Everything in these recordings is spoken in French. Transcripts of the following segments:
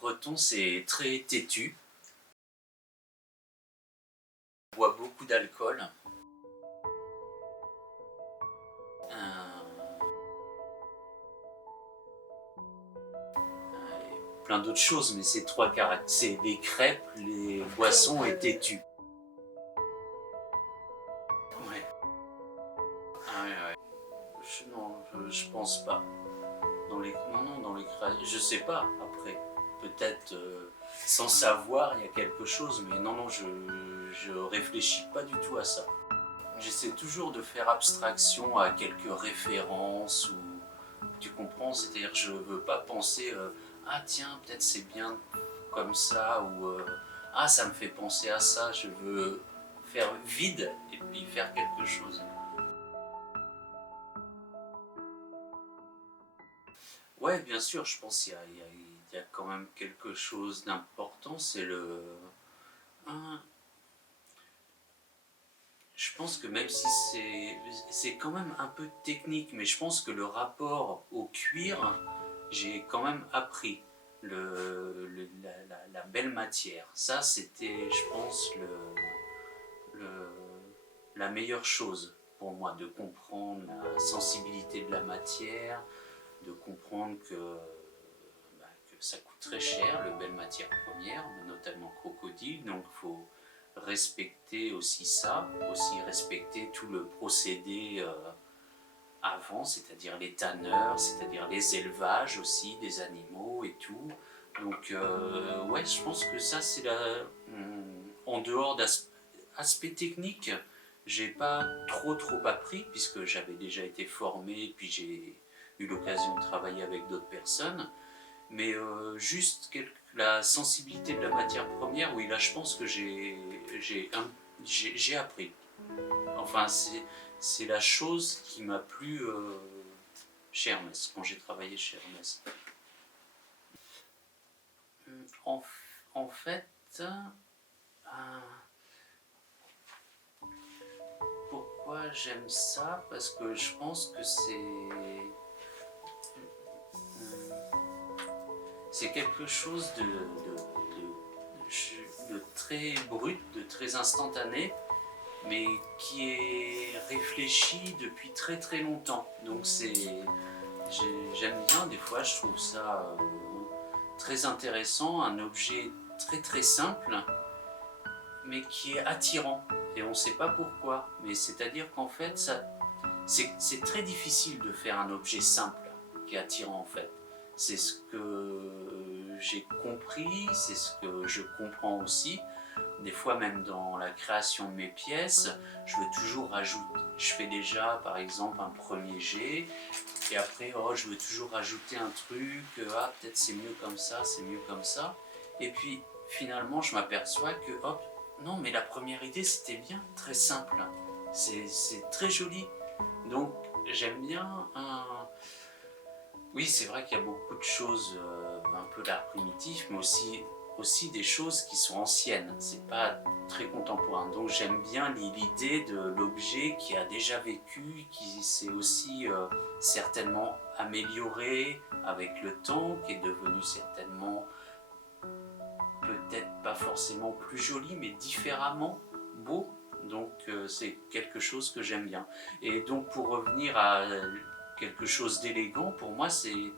breton, c'est très têtu. On boit beaucoup d'alcool. Plein d'autres choses, mais ces trois caractères, c'est les crêpes, les boissons et têtu. Ouais. Ah ouais, ouais. Je pense pas. Dans les créations, je sais pas, après. Peut-être sans savoir, il y a quelque chose, mais non, je réfléchis pas du tout à ça. J'essaie toujours de faire abstraction à quelques références ou tu comprends, c'est-à-dire je veux pas penser ah tiens peut-être c'est bien comme ça ou ah ça me fait penser à ça, je veux faire vide et puis faire quelque chose. Ouais bien sûr, je pense qu'il y a quand même quelque chose d'important, c'est le... Je pense que même si c'est quand même un peu technique, mais je pense que le rapport au cuir, j'ai quand même appris la belle matière. Ça, c'était, je pense, la meilleure chose pour moi, de comprendre la sensibilité de la matière, de comprendre que ça coûte très cher, le belle matière première, notamment crocodile, donc il faut respecter aussi ça, aussi respecter tout le procédé avant, c'est-à-dire les tanneurs, c'est-à-dire les élevages aussi des animaux et tout. Donc ouais, je pense que ça c'est en dehors d'aspect technique, j'ai pas trop appris puisque j'avais déjà été formé puis j'ai eu l'occasion de travailler avec d'autres personnes. Mais juste la sensibilité de la matière première, oui, là je pense que j'ai appris. Enfin, c'est la chose qui m'a plu chez Hermès, quand j'ai travaillé chez Hermès. En, en fait, pourquoi j'aime ça? Parce que je pense que c'est quelque chose de très brut, de très instantané, mais qui est réfléchi depuis très longtemps. Donc j'aime bien, des fois je trouve ça très intéressant, un objet très simple, mais qui est attirant. Et on ne sait pas pourquoi, mais c'est-à-dire qu'en fait, c'est très difficile de faire un objet simple qui est attirant en fait. C'est ce que j'ai compris, c'est ce que je comprends aussi. Des fois même dans la création de mes pièces, je veux toujours rajouter. Je fais déjà par exemple un premier jet, et après oh, je veux toujours rajouter un truc, ah peut-être c'est mieux comme ça, c'est mieux comme ça. Et puis finalement je m'aperçois que hop, non mais la première idée c'était bien, très simple. C'est très joli. Donc j'aime bien Oui, c'est vrai qu'il y a beaucoup de choses, un peu d'art primitif, mais aussi des choses qui sont anciennes. C'est pas très contemporain. Donc j'aime bien l'idée de l'objet qui a déjà vécu, qui s'est aussi certainement amélioré avec le temps, qui est devenu certainement peut-être pas forcément plus joli, mais différemment beau. Donc c'est quelque chose que j'aime bien. Et donc pour revenir à quelque chose d'élégant, pour moi c'est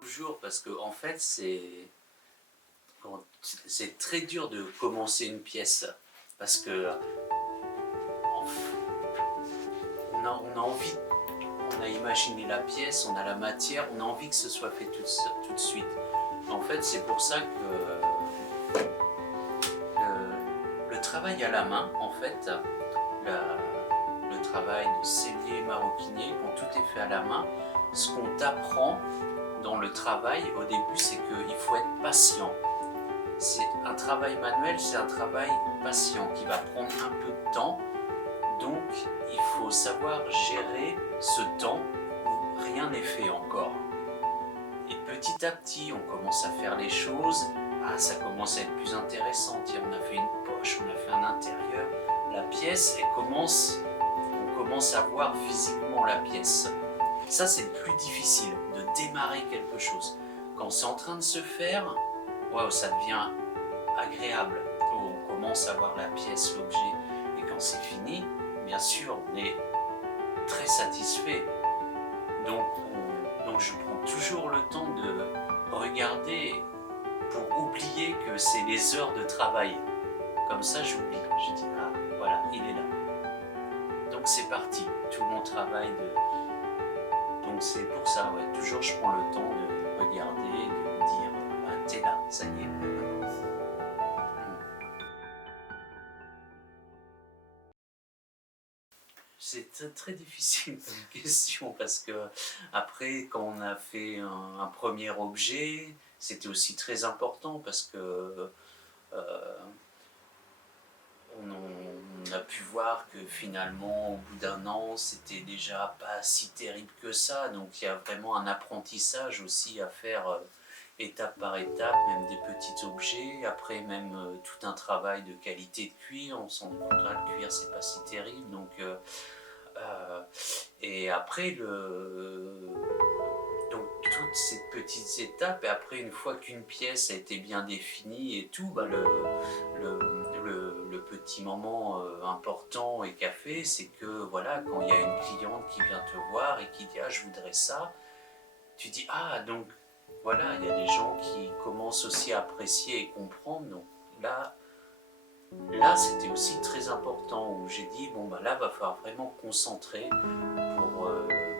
toujours parce que en fait c'est très dur de commencer une pièce parce que on a envie, on a imaginé la pièce, on a la matière, on a envie que ce soit fait tout de suite. En fait c'est pour ça que le travail à la main, en fait, le travail de sellier maroquinier, quand tout est fait à la main, ce qu'on t'apprend dans le travail au début, c'est qu'il faut être patient. C'est un travail manuel, c'est un travail patient qui va prendre un peu de temps. Donc, il faut savoir gérer ce temps où rien n'est fait encore. Et petit à petit, on commence à faire les choses. Ah, ça commence à être plus intéressant. Tiens, on a fait une poche, on a fait un intérieur. La pièce, on commence commence à voir physiquement la pièce. Ça, c'est le plus difficile, de démarrer quelque chose. Quand c'est en train de se faire, waouh, ça devient agréable. On commence à voir la pièce, l'objet. Et quand c'est fini, bien sûr, on est très satisfait. Donc je prends toujours le temps de regarder pour oublier que c'est les heures de travail. Comme ça, j'oublie. Je dis, ah, voilà, il est là. Donc c'est parti, tout mon travail de... Donc c'est pour ça, ouais, toujours je prends le temps de regarder, de me dire, ah, t'es là, ça y est. C'est très difficile comme question parce que après quand on a fait un premier objet, c'était aussi très important parce que euh, on a pu voir que finalement au bout d'un an c'était déjà pas si terrible que ça, donc il y a vraiment un apprentissage aussi à faire étape par étape, même des petits objets, après même tout un travail de qualité de cuir, on s'en rend compte, le cuir c'est pas si terrible, donc et après donc toutes ces petites étapes, et après une fois qu'une pièce a été bien définie et tout, bah le petit moment important et qu'a fait, c'est que voilà, quand il y a une cliente qui vient te voir et qui dit ah je voudrais ça, tu dis ah donc voilà, il y a des gens qui commencent aussi à apprécier et comprendre, donc là c'était aussi très important où j'ai dit bon bah là va falloir vraiment concentrer pour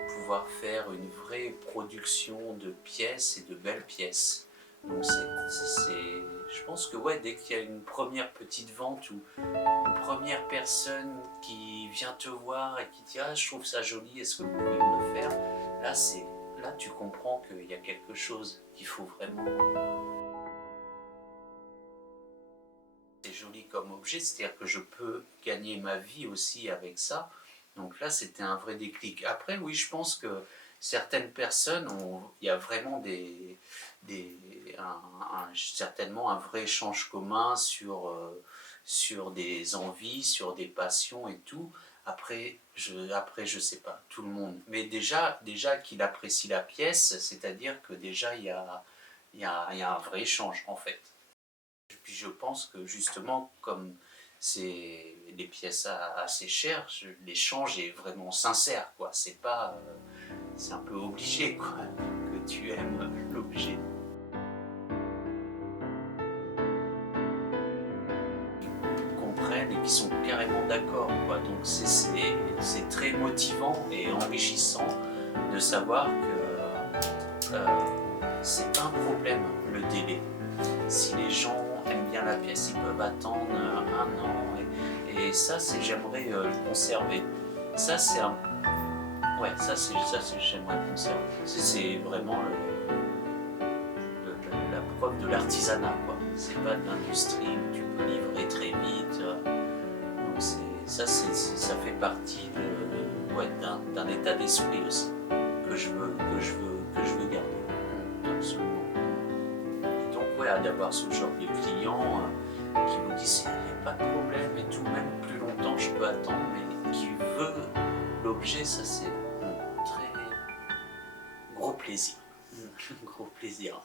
pouvoir faire une vraie production de pièces et de belles pièces. Donc je pense que ouais, dès qu'il y a une première petite vente ou une première personne qui vient te voir et qui dit ah je trouve ça joli, est-ce que vous pouvez me le faire, là tu comprends qu'il y a quelque chose qu'il faut vraiment. C'est joli comme objet, c'est-à-dire que je peux gagner ma vie aussi avec ça. Donc là, c'était un vrai déclic. Après, oui, je pense que certaines personnes, il y a vraiment certainement un vrai échange commun sur des envies, sur des passions et tout. Après, je sais pas, tout le monde. Mais déjà qu'il apprécie la pièce, c'est-à-dire que déjà, il y a un vrai échange, en fait. Et puis je pense que justement, comme c'est des pièces assez chères, l'échange est vraiment sincère, quoi. C'est pas, c'est un peu obligé, quoi, que tu aimes l'objet. Ils comprennent et qui sont carrément d'accord, quoi. Donc c'est très motivant et enrichissant de savoir que c'est pas un problème le délai. Si les gens aiment bien la pièce, ils peuvent attendre un an. Et ça, j'aimerais le conserver. Ça, c'est un... Ouais, j'aimerais le conserver. C'est vraiment la preuve de l'artisanat, quoi. C'est pas de l'industrie où tu peux livrer très vite. Donc ça fait partie ouais, d'un état d'esprit aussi que je veux garder. Absolument. Ouais, d'avoir ce genre de client qui vous dit il n'y a pas de problème et tout, même plus longtemps je peux attendre, mais qui veut l'objet, ça c'est un très gros plaisir. Gros plaisir.